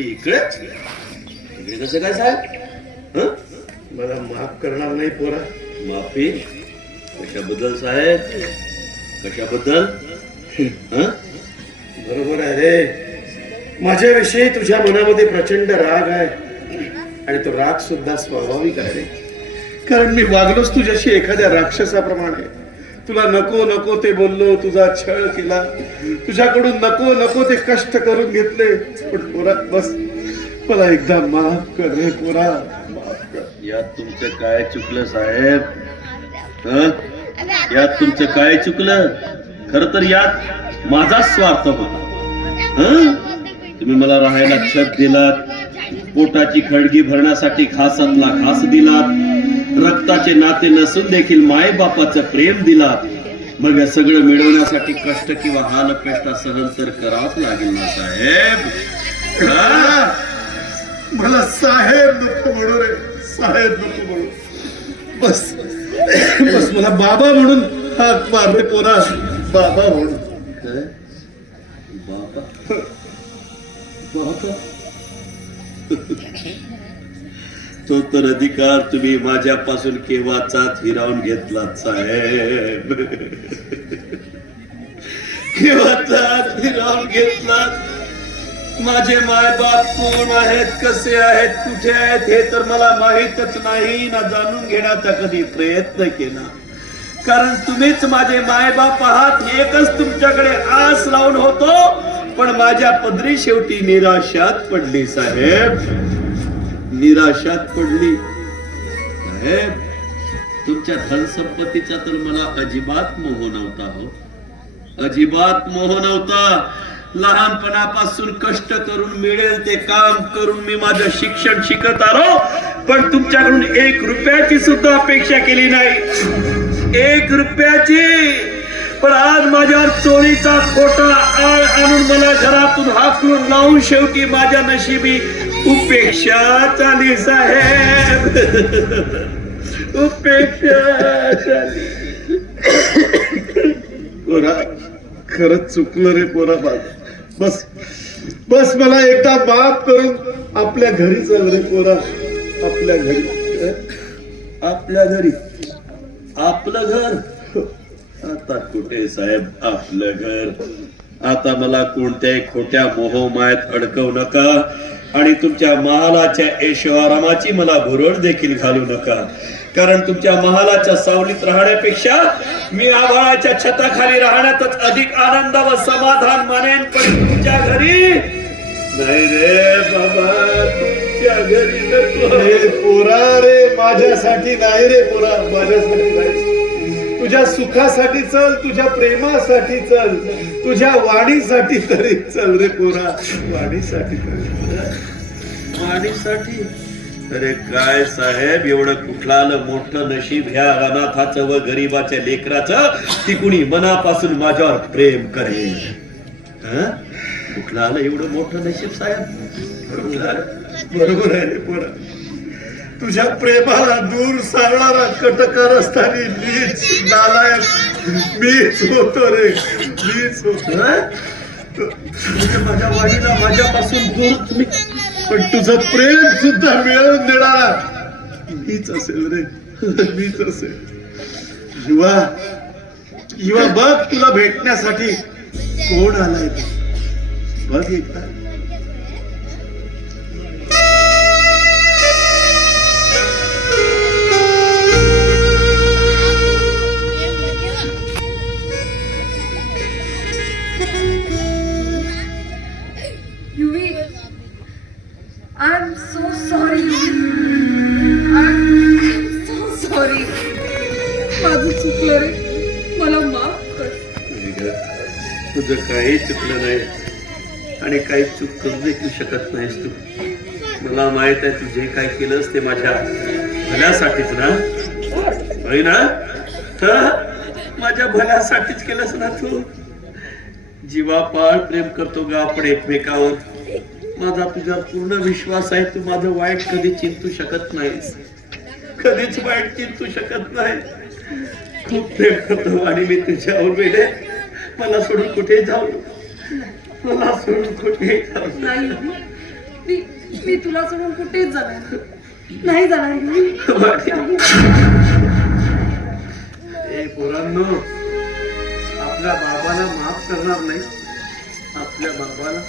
इकडे इकडे कसं काय साहेब? मला माफ करणार नाही पोरा. माफी कशाबद्दल साहेब? कशाबद्दल? बरोबर आहे रे. माझ्याविषयी तुझ्या मनामध्ये प्रचंड राग आहे आणि तो राग सुद्धा स्वाभाविक आहे रे. कारण मी वागलोच तुझ्याशी एखाद्या राक्षसाप्रमाणे. तुला नको नको ते बोललो, तुझा छळ केला, तुझ्याकडून नको नको ते कष्ट करून घेतले. पण पोरा बस मला एकदा माफ कर रे पोरा, माफ कर. यात तुमचं काय चुकलं साहेब? यात तुमचं काय चुकलं? खर तर यात माझा स्वार्थ होता. तुम्ही मला राहायला छत दिलात, पोटाची खळगी भरण्यासाठी खासातला खास दिलात, रक्ताचे नाते नसून देखील माय बापाचं प्रेम दिलात. मग सगळं मिळवण्यासाठी कष्ट किंवा हाल कष्ट सहन तर करावंच लागेल ना साहेब. मला साहेब नको म्हणू रे, साहेब नको म्हणू. बस बस मला बाबा म्हणून हाक मार रे पोरा, बाबा म्हणून. बाबा बाबा तो तर अधिकार तुम्ही माझ्यापासून केव्हाचाच हिरावून घेतलात साहेब. केव्हाचाच हिरावून घेतलात. माझे मायबाप कोण आहेत, कसे आहेत, कुठे आहेत हे तर मला माहीतच नाही ना जाणून घेण्याचा कधी प्रयत्न केला. कारण तुम्हीच माझे मायबाप आहात एकच तुमच्याकडे आस लावून होतो. पण माझ्या पदरी शेवटी निराशात पडली साहेब, निराशात पडली साहेब. तुमच्या धनसंपत्तीचा तर मला अजिबात मोह नव्हता हो, अजिबात मोह नव्हता. लहानपणापासून कष्ट करून मिळेल ते काम करून मी माझं शिक्षण शिकत आलो. पण तुमच्याकडून 1 रुपयाची सुद्धा अपेक्षा केली नाही, 1 रुपयाची. पण आज माझ्यावर चोरीचा खोटा आळ आणून मला घरातून हाकलून लावून शेवटी माझ्या नशिबी उपेक्षा झाली साहेब, उपेक्षा झाली. पोरा खरंच चुकलं रे पोरा. बस बस मला एकदा माफ करून आपल्या घरी चल रे पोरा, आपल्या घरी. आपल्या घरी? आपलं घर? आता कुठे साहेब आपलं घर? आता मला कोणत्याही खोट्या मोहमायात अडकवू नका आणि तुमच्या महालाच्या ऐशोआरामाची मला भुरळ देखील घालू नका. कारण तुमच्या महालाच्या सावलीत राहण्यापेक्षा मी आभाळाच्या छताखाली राहण्यातच अधिक आनंद व समाधान मानेन. पण तुमच्या घरी नाही रे बाबा, तुमच्या घरी नको. पोरा रे माझ्यासाठी नाही रे पोरा, माझ्यासाठी नाही. तुझ्या सुखासाठी चल, तुझ्या प्रेमासाठी चल, तुझ्या वाणीसाठी तरी चल रे पोरा, वाणीसाठी तरी. वाणीसाठी? अरे काय साहेब, एवढं कुठलं मोठं नशीब ह्या अनाथाचं व गरीबाच्या लेकराचं ती कुणी मनापासून माझ्यावर प्रेम करेल? कुठलं आलं एवढं मोठं नशीब साहेब? बरोबर आहे रे पोरा. तुझ्या प्रेमाला दूर सारणारा कटकर असताना मीच नालायक, मीच होतो रे, मीच होतो. माझ्या वाणीला माझ्यापासून दूर तुम्ही, पण तुझं प्रेम सुद्धा मिळवून देणारा मीच असेल रे, मीच असेल. युवा युवा बघ, तुला भेटण्यासाठी कोण आलाय बघ एकदा. I'm so sorry. I'm so sorry. माझं चुकलं रे, मला माफ कर. तुझं काही चुकलं नाही आणि काही चूक करू देखील शकत नाहीस तू. मला माहित आहे तू जे काय केलंस ते माझ्या भल्यासाठीच ना, होय ना? माझ्या भल्यासाठीच केलंस ना तू. जीवापाड प्रेम करतो ग आपण एकमेकावर. माझा तुझ्यावर पूर्ण विश्वास आहे. तू माझं वाईट कधी चिंतू शकत नाहीस, कधीच वाईट चिंतू शकत नाही. खूप प्रेम करतो आणि मी तुझ्यावर वेडे. मला सोडून कुठे जाऊ, मला सोडून कुठे जाऊ नाही. मी मी तुला सोडून कुठेच जाणार नाही जाणार मी. ए पोरांनो, आपल्या बाबाला माफ करणार नाही, आपल्या बाबाला